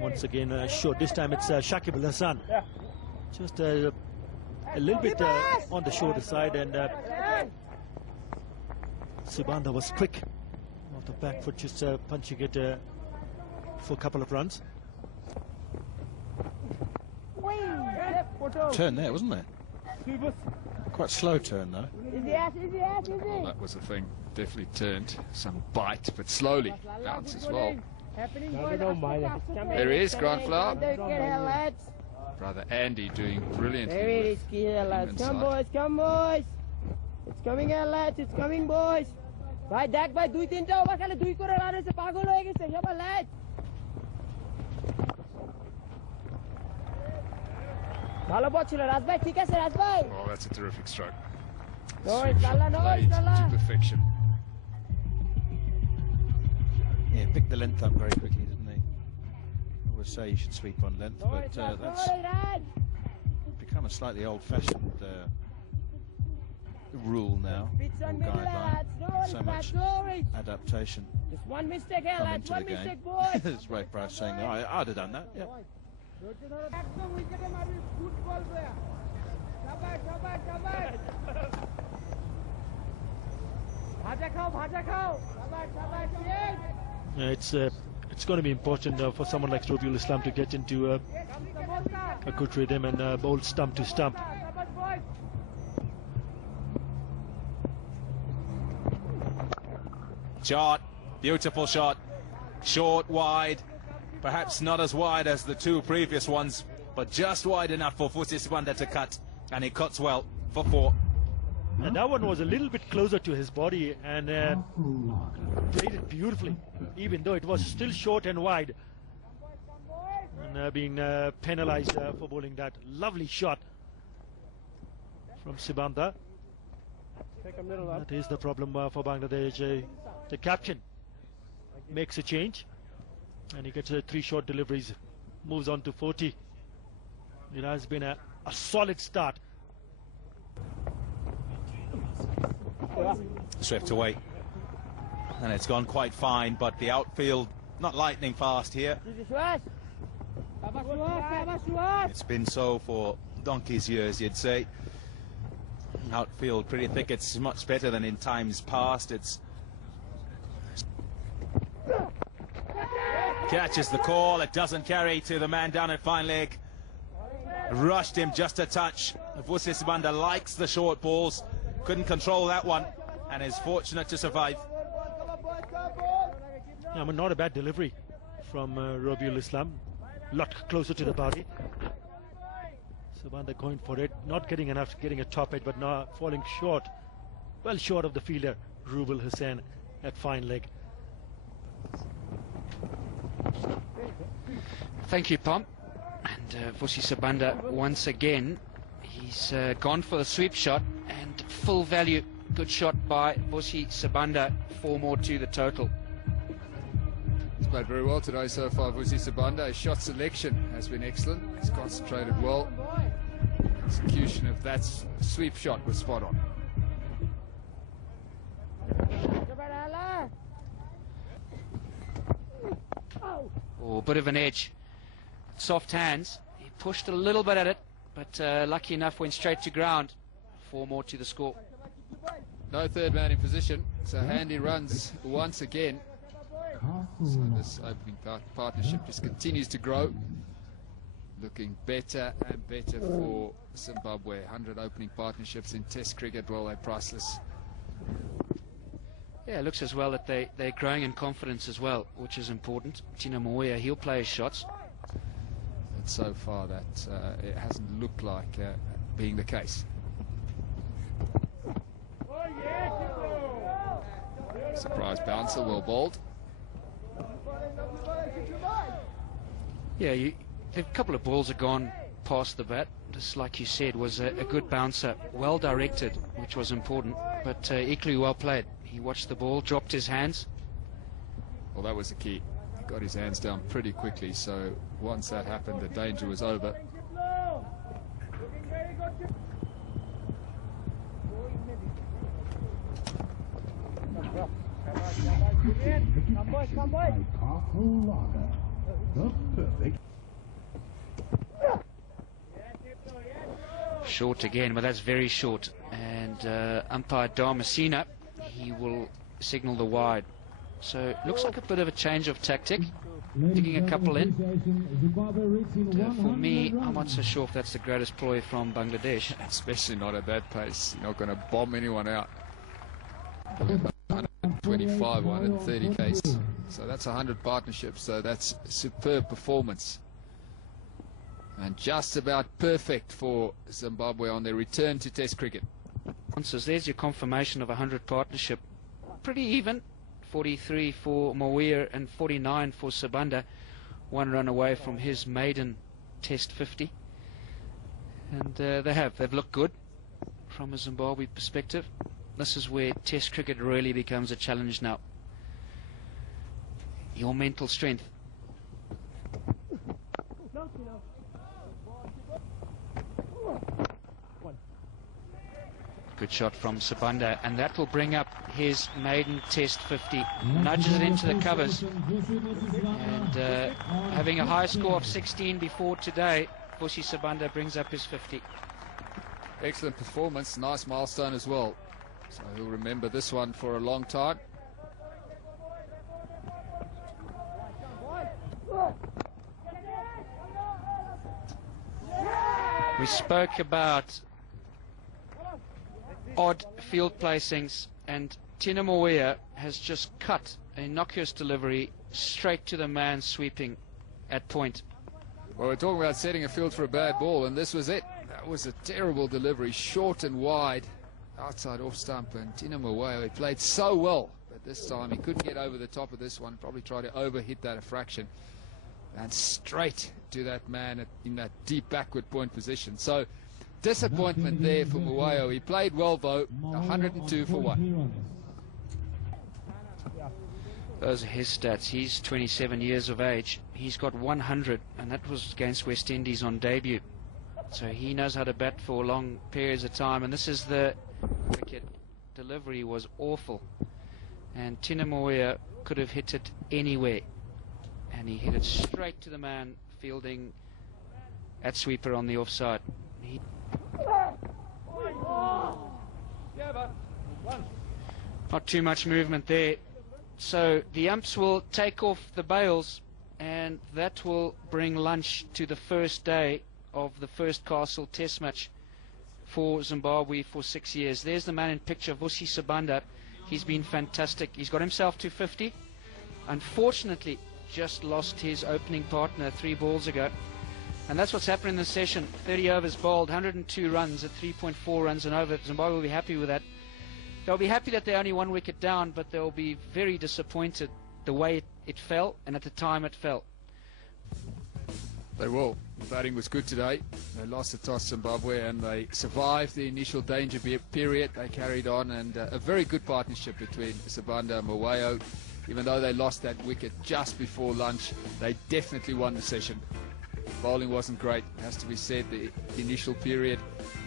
Once again, short. This time it's Shakib Al Hassan. Just a little bit on the shorter side, and Sibanda was quick off the back foot, just punching it for a couple of runs. Turn there, wasn't there? Quite slow turn though. Well, that was the thing. Definitely turned. Some bite, but slowly. Bounce as well. There he is, Grand Flower. Brother Andy doing brilliantly. Come boys, come boys. It's coming out, lads. It's coming, boys. Right, Dak, by do it in tow. Bakala do it for a lot of Pago Legs. Have a lad. Oh, that's a terrific stroke. No, it's Lala, no, it's Lala. To perfection. Yeah, picked the length up very quickly, didn't he? I always say you should sweep on length, but that's become a slightly old-fashioned rule now, guideline. So much adaptation. Just one mistake, lads. One mistake, boys. As Ray Price saying, no, I'd have done that. Yeah. It's going to be important for someone like Robiul Islam to get into a good rhythm and bowl stump to stump. Shot, beautiful shot, short, wide, perhaps not as wide as the two previous ones, but just wide enough for Vusi Sibanda to cut, and he cuts well for 4. And that one was a little bit closer to his body and played it beautifully, even though it was still short and wide. And being penalized for bowling that lovely shot from Sibanda. That is the problem for Bangladesh. The captain makes a change and he gets 3 short deliveries, moves on to 40. It has been a solid start. Swept away, and it's gone quite fine, but the outfield not lightning fast here. It's been so for donkey's years, you'd say. Outfield pretty thick. It's much better than in times past. It's catches the call. It doesn't carry to the man down at fine leg. Rushed him just a touch. Vusi Sibanda likes the short balls. Couldn't control that one and is fortunate to survive. Yeah, but not a bad delivery from Robiul Islam. A lot closer to the body. Sibanda going for it, not getting enough, getting a top edge, but not falling short, well short of the fielder, Robiul Hassan, at fine leg. Thank you, Pom. And Vusi Sibanda, once again, he's gone for the sweep shot, and full value. Good shot by Vusi Sibanda, 4 more to the total. He's played very well today so far, Vusi Sibanda. His shot selection has been excellent. He's concentrated well. Execution of that sweep shot was spot on. Oh, a bit of an edge. Soft hands. He pushed a little bit at it, but lucky enough went straight to ground. 4 more to the score. No third man in position, so Handy runs once again. So this opening partnership just continues to grow. Looking better and better for Zimbabwe. 100 opening partnerships in Test cricket. Well, they're priceless. Yeah, it looks as well that they're growing in confidence as well, which is important. Tino Moya, he'll play his shots. And so far that it hasn't looked like being the case. Surprise bouncer, well bowled. Yeah, a couple of balls have gone past the bat. Just like you said, was a good bouncer, well directed, which was important, but equally well played. He watched the ball, dropped his hands. Well, that was the key. He got his hands down pretty quickly, so once that happened, the danger was over. Short again, but that's very short. And umpire Damasina, he will signal the wide. So it looks like a bit of a change of tactic, digging a couple in. And, for me, I'm not so sure if that's the greatest ploy from Bangladesh. Especially not at that pace. You're not going to bomb anyone out. 125, 130 case. So that's 100 partnerships. So that's superb performance. And just about perfect for Zimbabwe on their return to Test cricket. So there's your confirmation of 100 partnership. Pretty even. 43 for Mawia and 49 for Sabanda. One run away from his maiden Test 50. And they've looked good from a Zimbabwe perspective. This is where Test cricket really becomes a challenge now. Your mental strength. Good shot from Sabanda, and that will bring up his maiden Test 50. Nudges it into the covers. And having a high score of 16 before today, Vusi Sabanda brings up his 50. Excellent performance, nice milestone as well. So he'll remember this one for a long time. We spoke about odd field placings, and Tina Mawia has just cut a innocuous delivery straight to the man sweeping at point. Well, we're talking about setting a field for a bad ball, and this was it. That was a terrible delivery, short and wide, outside off stump, and Tina Mawia, he played so well, but this time he couldn't get over the top of this one, probably tried to overhit that a fraction, and straight to that man in that deep backward point position. So disappointment there for Mawia. He played well though, 102 for 1. Those are his stats. He's 27 years of age. He's got 100, and that was against West Indies on debut. So he knows how to bat for long periods of time, and this is the wicket. Delivery was awful, and Tina Mawia could have hit it anywhere, and he hit it straight to the man fielding at sweeper on the offside. Not too much movement there. So the umps will take off the bails, and that will bring lunch to the first day of the first Castle Test match for Zimbabwe for 6 years. There's the man in picture, Vusi Sabanda. He's been fantastic. He's got himself to 50. Unfortunately, just lost his opening partner 3 balls ago. And that's what's happened in this session. 30 overs bowled, 102 runs at 3.4 runs and over. Zimbabwe will be happy with that. They'll be happy that they're only 1 wicket down, but they'll be very disappointed the way it fell and at the time it fell. They will. The batting was good today. They lost the toss, Zimbabwe, and they survived the initial danger period. They carried on, and a very good partnership between Sabanda and Mawia. Even though they lost that wicket just before lunch, they definitely won the session. Bowling wasn't great, has to be said. The initial period,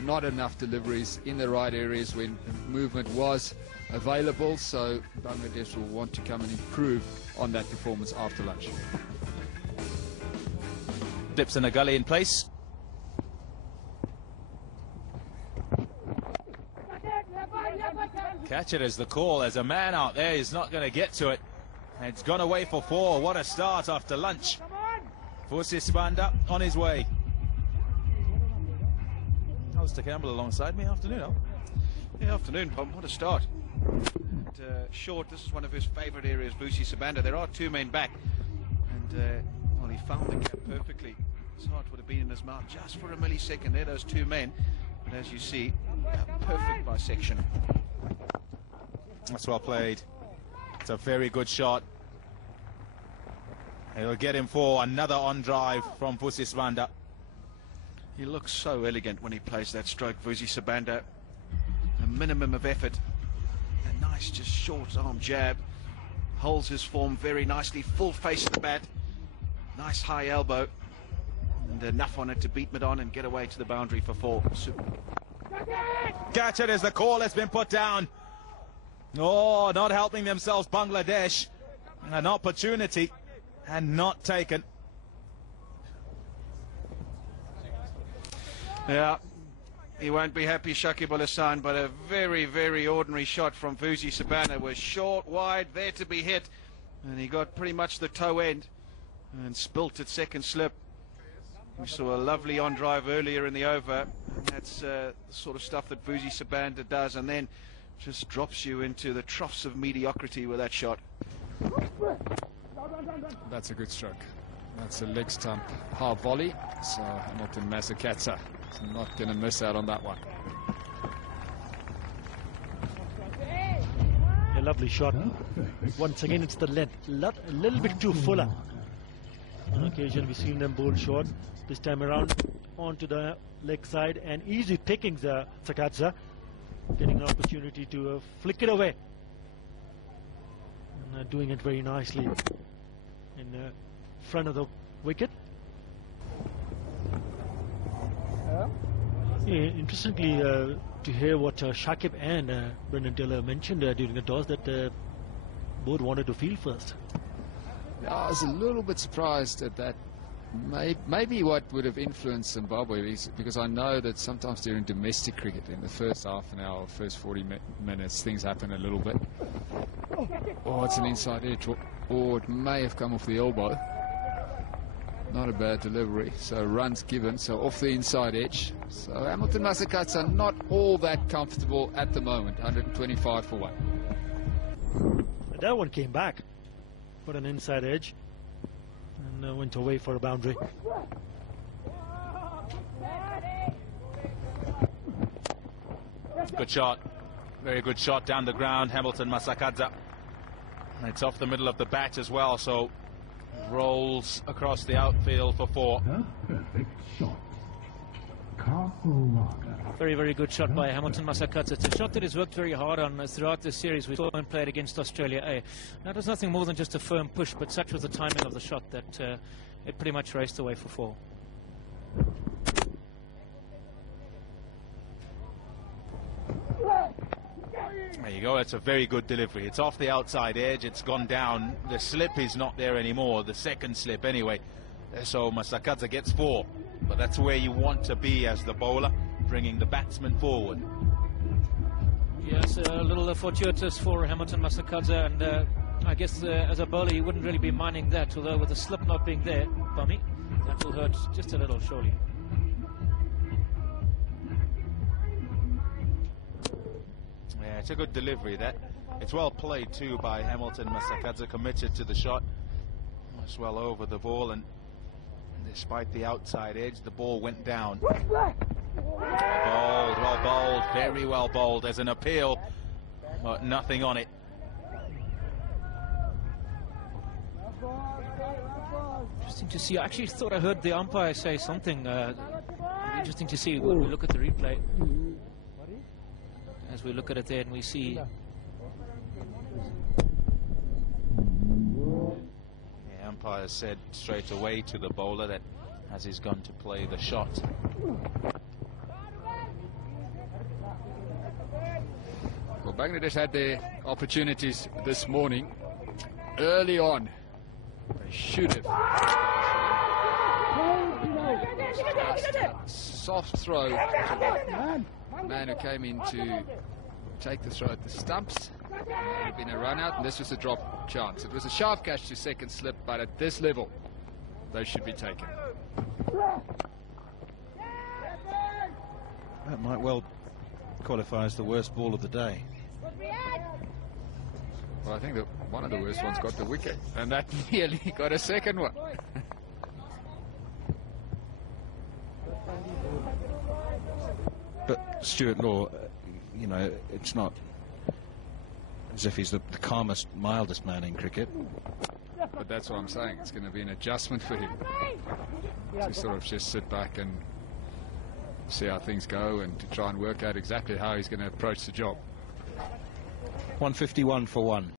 not enough deliveries in the right areas when movement was available, so Bangladesh will want to come and improve on that performance after lunch. Dips in a gully in place. Catch it as the call. There's a man out there. He's not going to get to it. And it's gone away for 4. What a start after lunch. Vusi Sabanda on his way. Alistair Campbell alongside me. Afternoon, Al. Yeah, afternoon, Pom. What a start. And, short, this is one of his favourite areas, Vusi Sabanda. There are 2 men back. And, well, he found the gap perfectly. His heart would have been in his mouth just for a millisecond. There, those 2 men. But as you see, a perfect bisection. That's well played. It's a very good shot. He'll get him for another on drive from Vusi Sabanda. He looks so elegant when he plays that stroke, Vusi Sabanda. A minimum of effort. A nice, just short arm jab. Holds his form very nicely. Full face of the bat. Nice high elbow. And enough on it to beat mid-on and get away to the boundary for 4. Super. Catch it as the call has been put down. Oh, not helping themselves, Bangladesh. An opportunity and not taken. Yeah, he won't be happy, Shakib Al Hassan, but a very, very ordinary shot from Vusi Sabana was short, wide, there to be hit, and he got pretty much the toe end and spilt at second slip. We saw a lovely on drive earlier in the over, and that's the sort of stuff that Vusi Sabanda does, and then just drops you into the troughs of mediocrity with that shot. That's a good stroke. That's a leg stump half volley, so Hamilton Masakatsa is not going to miss out on that one. A lovely shot. Once again, it's the length. A little bit too fuller. On occasion, we've seen them bowl short. This time around, onto the leg side, and easy pickings, Sakatsa, getting an opportunity to flick it away. And doing it very nicely in front of the wicket. Yeah, interestingly, to hear what Shakib and Brendan Taylor mentioned during the toss, that both wanted to field first. Yeah, I was a little bit surprised at that. Maybe what would have influenced Zimbabwe is because I know that sometimes during domestic cricket, in the first half an hour, first 40 minutes, things happen a little bit. Oh, it's an inside edge, or it may have come off the elbow. Not a bad delivery, so runs given, so off the inside edge. So Hamilton Masakatsa not all that comfortable at the moment, 125 for 1. That one came back, put an inside edge, and went away for a boundary. Good shot. Very good shot down the ground, Hamilton Masakadza. It's off the middle of the bat as well, so rolls across the outfield for 4. Perfect shot. Very, very good shot by Hamilton Masakatsa. It's a shot that he's worked very hard on throughout this series. We saw him play it against Australia A. That was nothing more than just a firm push, but such was the timing of the shot that it pretty much raced away for 4. There you go, it's a very good delivery. It's off the outside edge, it's gone down. The slip is not there anymore, the second slip anyway. So Masakadza gets 4. But that's where you want to be as the bowler, bringing the batsman forward. Yes, a little fortuitous for Hamilton Masakadza, and I guess as a bowler you wouldn't really be minding that, although with the slip not being there, Bummy, that will hurt just a little, surely. Yeah, it's a good delivery. It's well played too by Hamilton Masakadza, committed to the shot. It's well over the ball, and despite the outside edge, the ball went down. Well bowled, very well bowled. There's an appeal, but nothing on it. Interesting to see. I actually thought I heard the umpire say something. Interesting to see when we look at the replay. As we look at it there and we see... The umpire said straight away to the bowler that as he's gone to play the shot. Well, Bangladesh had their opportunities this morning. Early on, they should have. Soft throw to the man who came in to take the throw at the stumps. There had been a run out, and this was a drop chance. It was a sharp catch to second slip, but at this level, they should be taken. That might well qualify as the worst ball of the day. Well, I think that one of the worst ones got the wicket, and that nearly got a second one. But Stuart Law, you know, it's not as if he's the calmest, mildest man in cricket. But that's what I'm saying. It's going to be an adjustment for him to sort of just sit back and see how things go, and to try and work out exactly how he's going to approach the job. 151 for 1.